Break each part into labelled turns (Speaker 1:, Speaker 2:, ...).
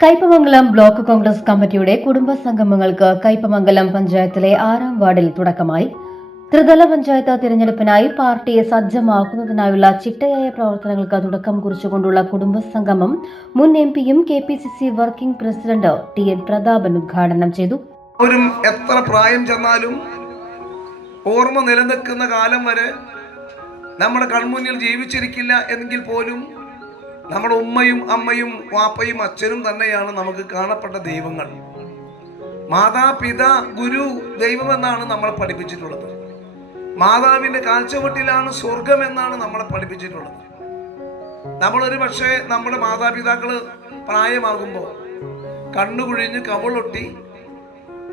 Speaker 1: Kaipamangalam block Congress കമ്മിറ്റിയുടെ കുടുംബ സംഗമങ്ങൾക്ക് കയ്പമംഗലം പഞ്ചായത്തിലെ ആറാം വാർഡിൽ തുടക്കമായി. ത്രിതല പഞ്ചായത്ത് തിരഞ്ഞെടുപ്പിനായി പാർട്ടിയെ സജ്ജമാക്കുന്നതിനായുള്ള ചിട്ടയായ പ്രവർത്തനങ്ങൾക്ക് തുടക്കം കുറിച്ചുകൊണ്ടുള്ള കുടുംബ സംഗമം മുൻ എം പിയും K P C C working president T N Prathapan ഉദ്ഘാടനം ചെയ്തു.
Speaker 2: എത്ര പ്രായം ചെന്നാലും ഓർമ്മ നിലനിൽക്കുന്ന കാലം വരെ നമ്മുടെ കൺമുന്നിൽ ജീവിച്ചിരിക്കില്ല എങ്കിൽ പോലും നമ്മുടെ ഉമ്മയും അമ്മയും വാപ്പയും അച്ഛനും തന്നെയാണ് നമുക്ക് കാണപ്പെട്ട ദൈവങ്ങൾ. മാതാപിത ഗുരു ദൈവമെന്നാണ് നമ്മളെ പഠിപ്പിച്ചിട്ടുള്ളത്. മാതാവിന്റെ കാഴ്ചവട്ടിലാണ് സ്വർഗം എന്നാണ് നമ്മളെ പഠിപ്പിച്ചിട്ടുള്ളത്. നമ്മളൊരു പക്ഷേ നമ്മുടെ മാതാപിതാക്കൾ പ്രായമാകുമ്പോൾ കണ്ണുകുഴിഞ്ഞ് കവളൊട്ടി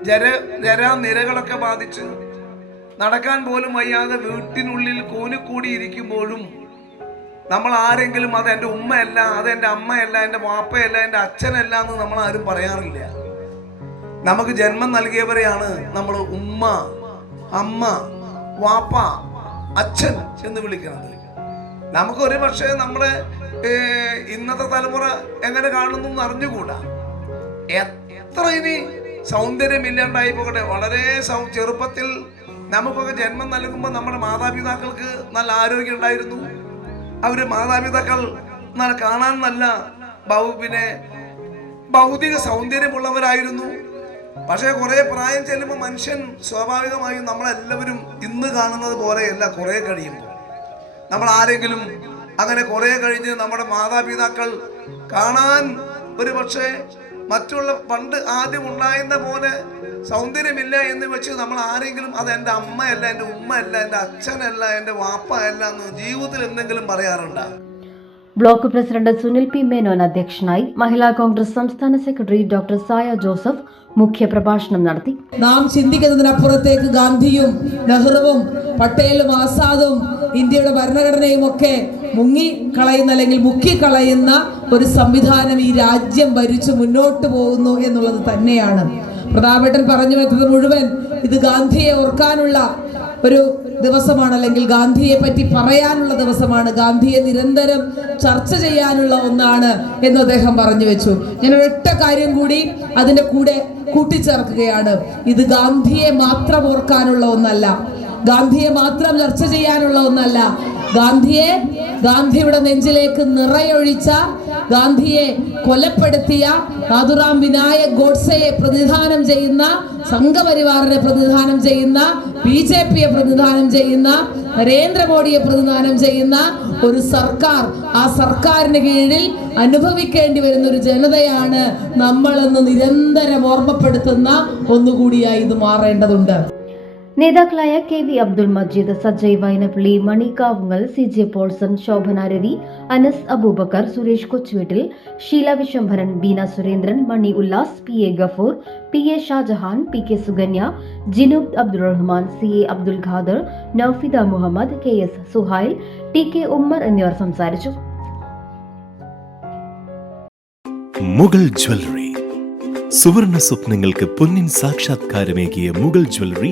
Speaker 2: ജര ജരാനിരകളൊക്കെ ബാധിച്ച് നടക്കാൻ പോലും വയ്യാതെ വീട്ടിനുള്ളിൽ കൂനിക്കൂടി ഇരിക്കുമ്പോഴും നമ്മൾ ആരെങ്കിലും അത് എന്റെ ഉമ്മയല്ല അത് എന്റെ അമ്മയല്ല എന്റെ വാപ്പയല്ല എന്റെ അച്ഛനല്ല എന്ന് നമ്മൾ ആരും പറയാറില്ല. നമുക്ക് ജന്മം നൽകിയവരെയാണ് നമ്മൾ ഉമ്മ അമ്മ വാപ്പ അച്ഛൻ എന്ന് വിളിക്കുന്നത്. നമുക്ക് ഒരു പക്ഷേ നമ്മുടെ ഇന്നത്തെ തലമുറ എങ്ങനെ കാണുന്നു എന്ന് അറിഞ്ഞുകൂടാ. എത്ര ഇനി സൗന്ദര്യമില്ലാണ്ടായി പോകട്ടെ. വളരെ ചെറുപ്പത്തിൽ നമുക്കൊക്കെ ജന്മം നൽകുമ്പോൾ നമ്മുടെ മാതാപിതാക്കൾക്ക് നല്ല ആരോഗ്യം ഉണ്ടായിരുന്നു. അവർ മാതാപിതാക്കൾ കാണാൻ നല്ല പിന്നെ ഭൗതിക സൗന്ദര്യമുള്ളവരായിരുന്നു. പക്ഷേ കുറെ പ്രായം ചെല്ലുമ്പോൾ മനുഷ്യൻ സ്വാഭാവികമായും നമ്മളെല്ലാവരും ഇന്ന് കാണുന്നത് പോലെയല്ല കുറെ കഴിയുമ്പോൾ. നമ്മൾ ആരെങ്കിലും അങ്ങനെ കുറെ കഴിഞ്ഞ് നമ്മുടെ മാതാപിതാക്കൾ കാണാൻ ഒരു പക്ഷേ മറ്റുള്ള പണ്ട് ആദ്യം ഉണ്ടായിരുന്ന പോലെ സൗന്ദര്യമില്ല എന്ന് വെച്ച് നമ്മൾ ആരെങ്കിലും അത് എന്റെ അമ്മയല്ല എന്റെ ഉമ്മയല്ല എന്റെ അച്ഛനല്ല എന്റെ വാപ്പയല്ല എന്ന് ജീവിതത്തിൽ എന്തെങ്കിലും പറയാറുണ്ട്?
Speaker 1: Block president Sunil P Menon അധ്യക്ഷനായി മഹിളാ കോൺഗ്രസ് സംസ്ഥാന സെക്രട്ടറി ഡോക്ടർ സായ ജോസഫ് മുഖ്യപ്രഭാഷണം നടത്തി.
Speaker 3: നാം ചിന്തിക്കുന്നതിനപ്പുറത്തേക്ക് ഗാന്ധിയും നെഹ്റുവും പട്ടേലും ആസാദും ഇന്ത്യയുടെ ഭരണഘടനയും ഒക്കെ മുങ്ങി കളയുന്ന അല്ലെങ്കിൽ മുക്കിക്കളയുന്ന ഒരു സംവിധാനം ഈ രാജ്യം ഭരിച്ചു മുന്നോട്ട് പോകുന്നു എന്നുള്ളത് തന്നെയാണ്. പ്രതാപേട്ടൻ പറഞ്ഞു വെച്ചത് മുഴുവൻ ഇത് ഗാന്ധിയെ ഓർക്കാനുള്ള ഒരു ദിവസമാണ് അല്ലെങ്കിൽ ഗാന്ധിയെ പറ്റി പറയാനുള്ള ദിവസമാണ്. ഗാന്ധിയെ നിരന്തരം ചർച്ച ചെയ്യാനുള്ള ഒന്നാണ് എന്ന് അദ്ദേഹം പറഞ്ഞു വെച്ചു. ഞാൻ ഒരൊറ്റ കാര്യം കൂടി അതിന്റെ കൂടെ കൂട്ടിച്ചേർക്കുകയാണ്. ഇത് ഗാന്ധിയെ മാത്രം ഓർക്കാനുള്ള ഒന്നല്ല. ഗാന്ധിയെ മാത്രം ചർച്ച ചെയ്യാനുള്ള ഒന്നല്ല. ഗാന്ധിയെ ഗാന്ധിയുടെ നെഞ്ചിലേക്ക് നിറയൊഴിച്ച ഗാന്ധിയെ കൊലപ്പെടുത്തിയ നാഥുറാം വിനായക് ഗോഡ്സയെ പ്രതിനിധാനം ചെയ്യുന്ന സംഘപരിവാറിനെ പ്രതിനിധാനം ചെയ്യുന്ന ബി ജെ പിയെ പ്രതിനിധാനം ചെയ്യുന്ന നരേന്ദ്രമോദിയെ പ്രതിനിധാനം ചെയ്യുന്ന ഒരു സർക്കാർ. ആ സർക്കാരിന് കീഴിൽ അനുഭവിക്കേണ്ടി വരുന്ന ഒരു ജനതയാണ് നമ്മളെന്ന് നിരന്തരം ഓർമ്മപ്പെടുത്തുന്ന ഒന്നുകൂടിയായി ഇത് മാറേണ്ടതുണ്ട്.
Speaker 1: നേതാക്കളായ K V Abdul Majeed Sajay Vainappally Mani Kavungal C J Polson Shobhana Ravi Anas Abubakar Suresh Kochuveettil Sheela Vishwambharan Beena Surendran Mani Ullas P A Gafoor P A Shajahan P K Sukanya Jinoob Abdul Rahman C A Abdul Khader Noufida Muhammad K S Suhail T K Ummer എന്നിവർ സംസാരിച്ചു.
Speaker 4: Mughal jewellery. സുവർണ സ്വപ്നങ്ങൾക്ക് പൊന്നിൻ സാക്ഷാത്കാരമേകിയ Mughal jewellery